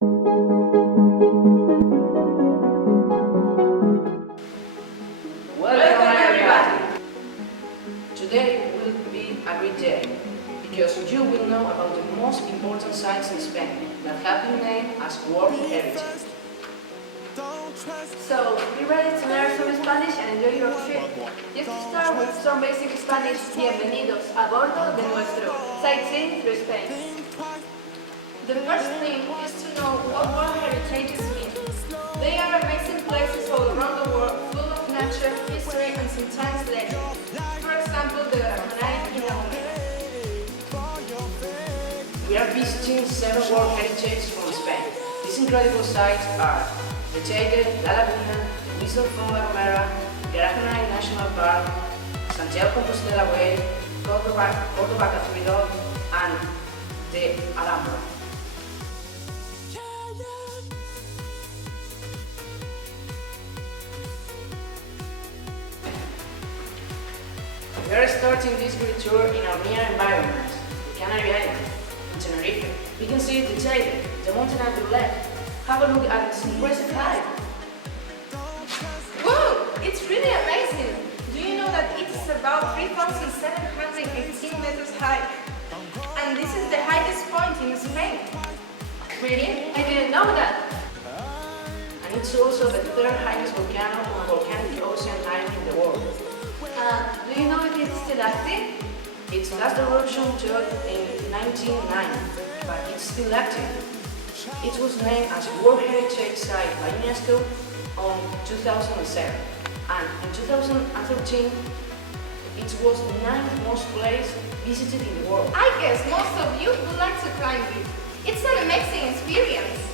Welcome everybody! Today will be a great day because you will know about the most important sites in Spain that have been named as World Heritage. So, be ready to learn some Spanish and enjoy your trip. Just to start with some basic Spanish, bienvenidos a bordo de nuestro sightseeing through Spain. The first thing is to know what World Heritage means. They are amazing places all around the world, full of nature, history, and sometimes legend. For example, the Agnone in Agnone. We are visiting 7 World Heritage from Spain. These incredible sites are the Teide, La Laguna, the Whistle from La Gomera, the Agnone National Park, Santiago Compostela Way, Córdoba Cathedral, and the Alhambra. We are starting this great tour in our near environment, the Canary Islands, in Tenerife. We can see the Teide, the mountain at the left. Have a look at its impressive height. Whoa! It's really amazing! Do you know that it's about 3,718 meters high? And this is the highest point in Spain. Really? I didn't know that. And it's also the 3rd highest volcano on a volcanic ocean island in the world. Do you know if it's still active? Its last eruption occurred in 1990, but it's still active. It was named as World Heritage Site by UNESCO on 2007, and in 2013 it was the 9th most place visited in the world. I guess most of you would like to climb it. It's an amazing experience.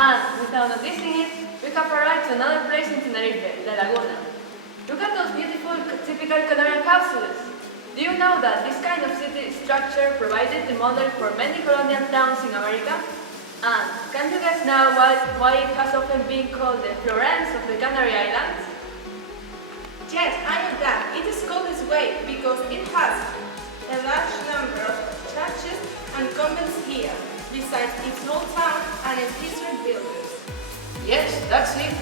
And without noticing it, we have arrived to another place in Tenerife, La Laguna. Look at those beautiful, typical Canarian capsules. Do you know that this kind of city structure provided the model for many colonial towns in America? And can you guess now why it has often been called the Florence of the Canary Islands? Yes, I know that. It is called this way because it has a large number of churches and convents here, besides its whole town and its historic buildings. Yes, that's it.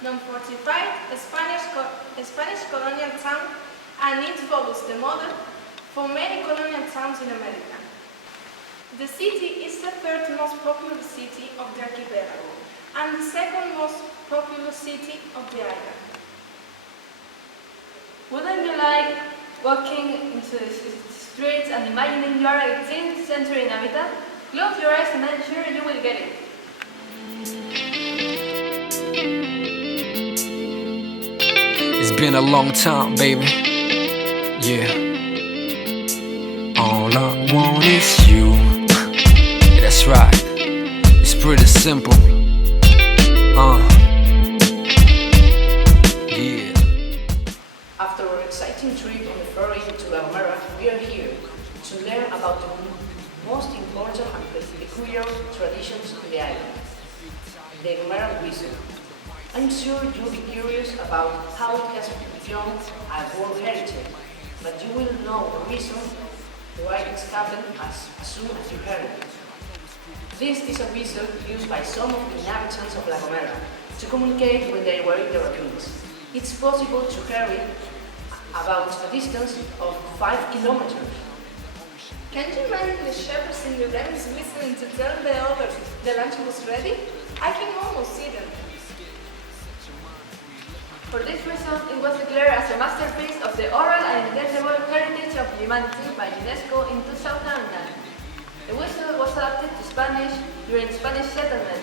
Non-fortified Spanish colonial town, and it follows the model for many colonial towns in America. The city is the 3rd most populous city of the archipelago and the 2nd most populous city of the island. Wouldn't you like walking into the streets and imagining you are an 18th century inhabitant? Close your eyes and I'm sure you will get it. It's been a long time, baby. Yeah. All I want is you. Yeah, that's right. It's pretty simple. Yeah. After our exciting trip on the ferry to La Gomera, we are here to learn about the most important and peculiar traditions of the island, the Gomera whistle. I'm sure you'll be curious about how it has become a World Heritage, but you will know the reason why it's happened as soon as you heard it. This is a whistle used by some of the inhabitants of La Gomera to communicate when they were in their routines. It's possible to carry about a distance of 5 kilometers. Can't you imagine the shepherds in the dams whistling to tell the others the lunch was ready? I can almost see them. For this reason, it was declared as a masterpiece of the oral and intangible heritage of humanity by UNESCO in 2009. The whistle was adapted to Spanish during Spanish settlement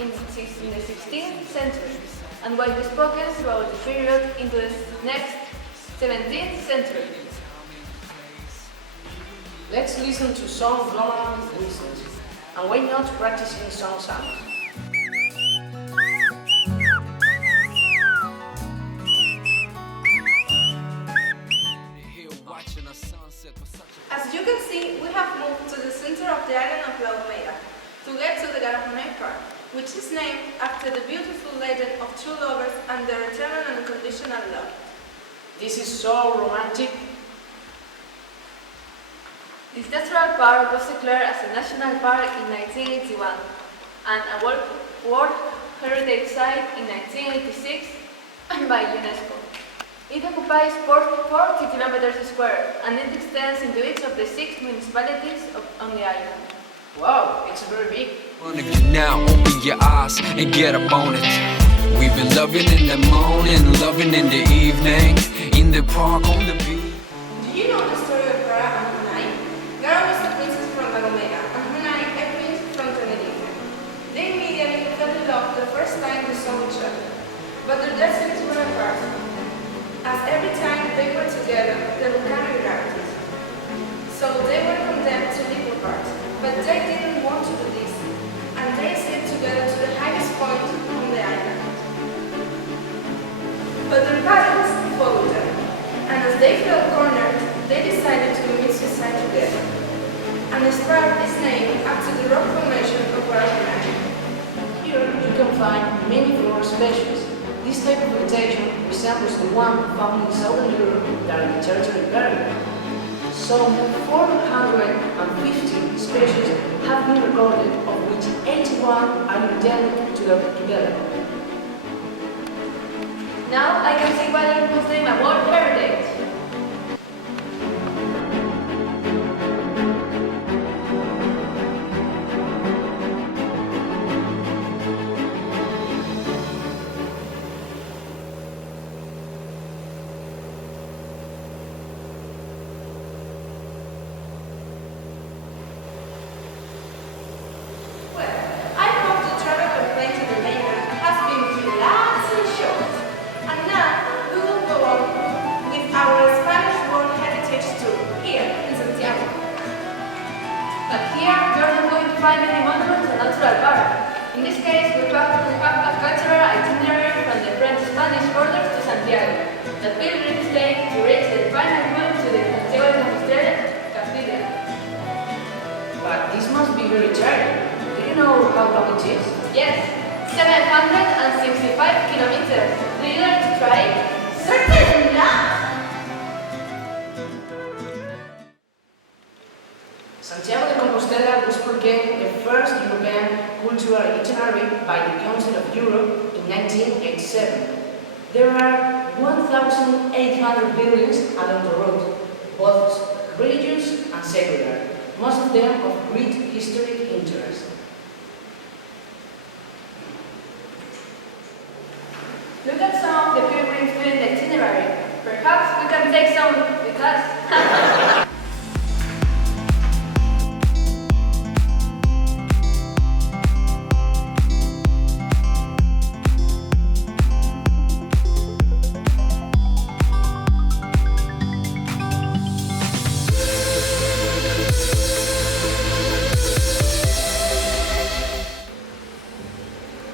in the 16th century and widely spoken throughout the period into the next 17th century. Let's listen to some Roman whistles, and why not practicing some sounds? As you can see, we have moved to the center of the island of La Gomera to get to the Agnone Park, which is named after the beautiful legend of true lovers and their eternal and unconditional love. This is so romantic. This natural park was declared as a national park in 1981 and a World Heritage Site in 1986 by UNESCO. It occupies 40 kilometers square and it extends into each of the 6 municipalities on the island. Wow, it's very big. One of you now, open your eyes and get up on it. We've been loving in the morning, loving in the evening, in the park, on the beach. Do you know the story of Gara and Hunay? Gara was a princess from La Gomera and Hunay a prince from Tenerife. They immediately fell in love the first time they saw each other, but their destinies were apart, as every time they were together, the volcano erupted. So they were condemned to live apart, but they didn't want to do this, and they sailed together to the highest point on the island. But their parents followed them, and as they felt cornered, they decided to commit suicide together. And the spot is named after the rock formation of Agnone. Here you can find many flower species. This type of vegetation resembles the one found in southern Europe during the Tertiary period. Some 450 species have been recorded, of which 81 are endemic to the archipelago. Now I can see why it was named a World Heritage. Well, I hope the travel complaint to the mainland has been relaxing short. And now we will go on with our Spanish World Heritage Tour here in Santiago. But here you're not going to find any monuments or natural park. In this case, we have a cultural itinerary from the French-Spanish borders to Santiago. The pilgrims take to reach the final point to the Santiago de Compostela Cathedral. But this must be very tiring. Do you know how long it is? Yes, 765 kilometers. Do you dare to try? Certainly not! Santiago de Compostela was proclaimed the first European cultural itinerary by the Council of Europe in 1987. There are 1,800 buildings along the road, both religious and secular, most of them of great historic interest. Look at some of the pilgrims doing the itinerary. Perhaps we can take some with us.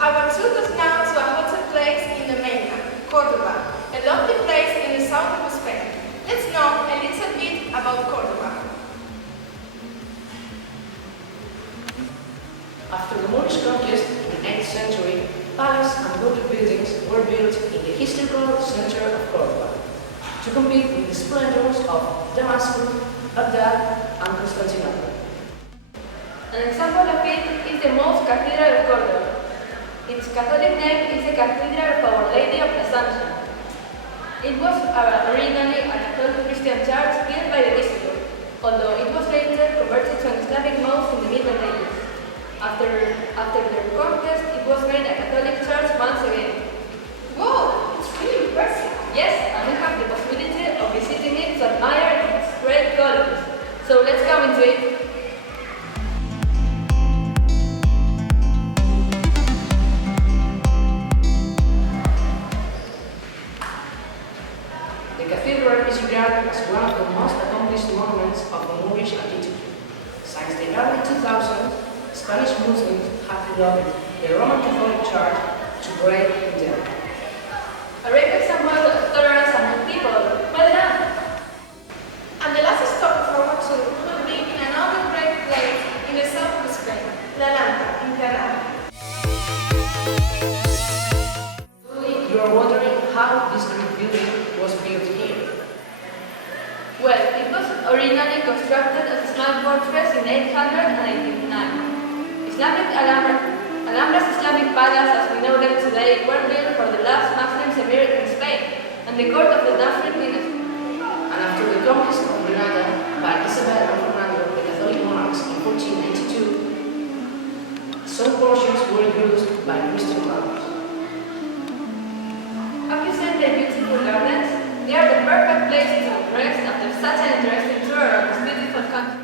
Our tour goes now to a hotel place in the mainland, Córdoba, a lovely place in the south of Spain. Let's know a little bit about Córdoba. After the Moorish conquest in the 8th century, palace and public buildings were built in the historical center of Córdoba to compete with the splendors of Damascus, Baghdad, and Constantinople. An example of it is the Most Cathedral of Córdoba. Its Catholic name is the Cathedral of Our Lady of the Assumption. It was originally a Catholic Christian church built by the Visigoths, although it was later converted to an Islamic mosque in the Middle Ages. After their conquest, it was made a Catholic church once again. Whoa, it's really impressive. Yes, and we have the possibility of visiting it to admire its great columns. So let's go into it. regarded as one of the most accomplished monuments of Moorish architecture. Since the early 2000s, Spanish Muslims have developed the Roman Catholic Church to break it down. A great example of tolerance among people. Well done! And the last stop for our tour will be in another great place in the south of Spain, La Lanta, in Granada. You are wondering how this Greek building was built here. Well, it was originally constructed as a small fortress in 889. Alhambra's Islamic palace as we know them today were built for the last Muslim emir in Spain and the court of the Nasrid dynasty. And after the conquest of Granada by Isabel and Fernando, the Catholic monarchs, in 1492, some portions were used by Christian monarchs. Have you seen the beautiful gardens? They are the perfect place to rest after such an interesting tour of this beautiful country.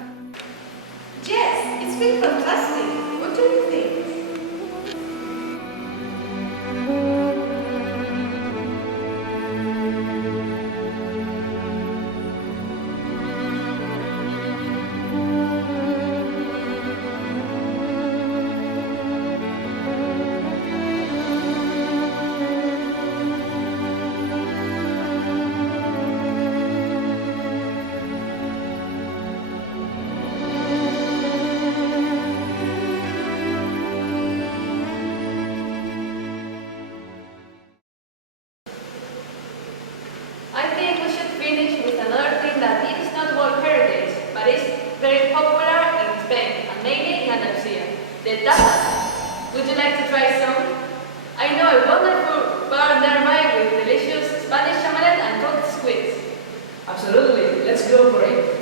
Yes, it's been fantastic. What do you think? I think we should finish with another thing that it is not World Heritage, but is very popular in Spain and mainly in Andalusia, the tapas. Would you like to try some? I know a wonderful bar nearby with delicious Spanish omelette and cooked squids. Absolutely, let's go for it.